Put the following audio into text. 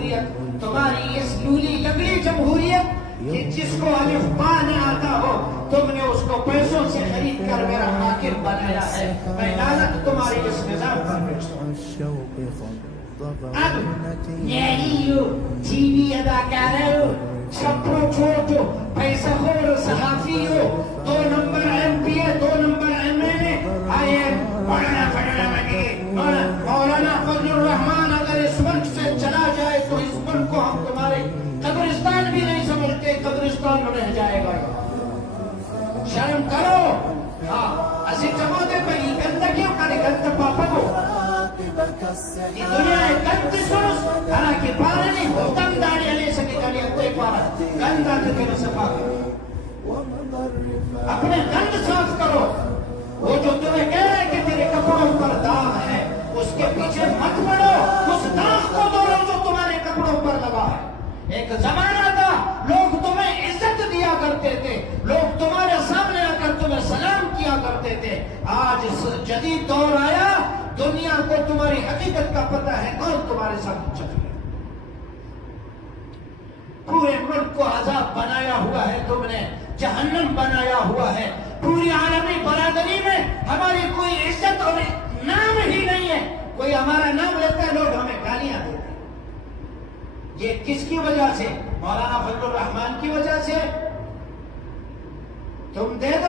جمہوریت، تمہاری اس لولی لگڑی جمہوریت کہ جس کو الف با نہ آتا ہو تم نے اس کو پیسوں سے خرید کر میرا حاکم بنایا ہے. میں لعنت تمہاری اس نظام پر بھیجتا ہوں. اب نیری ہو، ٹی وی اداکار ہو، چھپرو چھوٹو، پیسہ خور صحافی ہو، 2 نمبر ایم پی ہے، 2 نمبر M L A, I am Maulana Fazl الرحمان اگر اس ملک سے چلا جائے تو اس ملک کو ہم تمہارے قبرستان بھی نہیں سمجھتے، قبرستان میں رہ جائے گا. شرم کرو. اسی جماعتے پہ یہ گندہ کیوں کرے؟ گندہ پاپا کو یہ دنیا ہے گند سنس حالانکہ پارا نہیں ہوتم داڑی علیہ سکے گالی کوئی پارا گندہ کے صفا کرو، اپنے گند صاف کرو. وہ جو تمہیں کہہ رہے کہ تیرے کپڑوں پر داغ ہے اس کے پیچھے مت پڑو، اس داغ کو دوڑو جو تمہارے کپڑوں پر لگا ہے. ایک زمانہ تھا لوگ تمہیں عزت دیا کرتے تھے، لوگ تمہارے سامنے آ کر تمہیں سلام کیا کرتے تھے. آج جدید دور آیا، دنیا کو تمہاری حقیقت کا پتہ ہے، کون تمہارے ساتھ چل رہا ہے. پورے ملک کو عذاب بنایا ہوا ہے تم نے، جہنم بنایا ہوا ہے. پوری عالمی برادری میں ہماری کوئی عزت اور نام ہی نہیں ہے. کوئی ہمارا نام لیتا ہے لوگ ہمیں گالیاں دیتے ہیں. یہ کس کی وجہ سے؟ مولانا فضل الرحمان کی وجہ سے. تم دے دو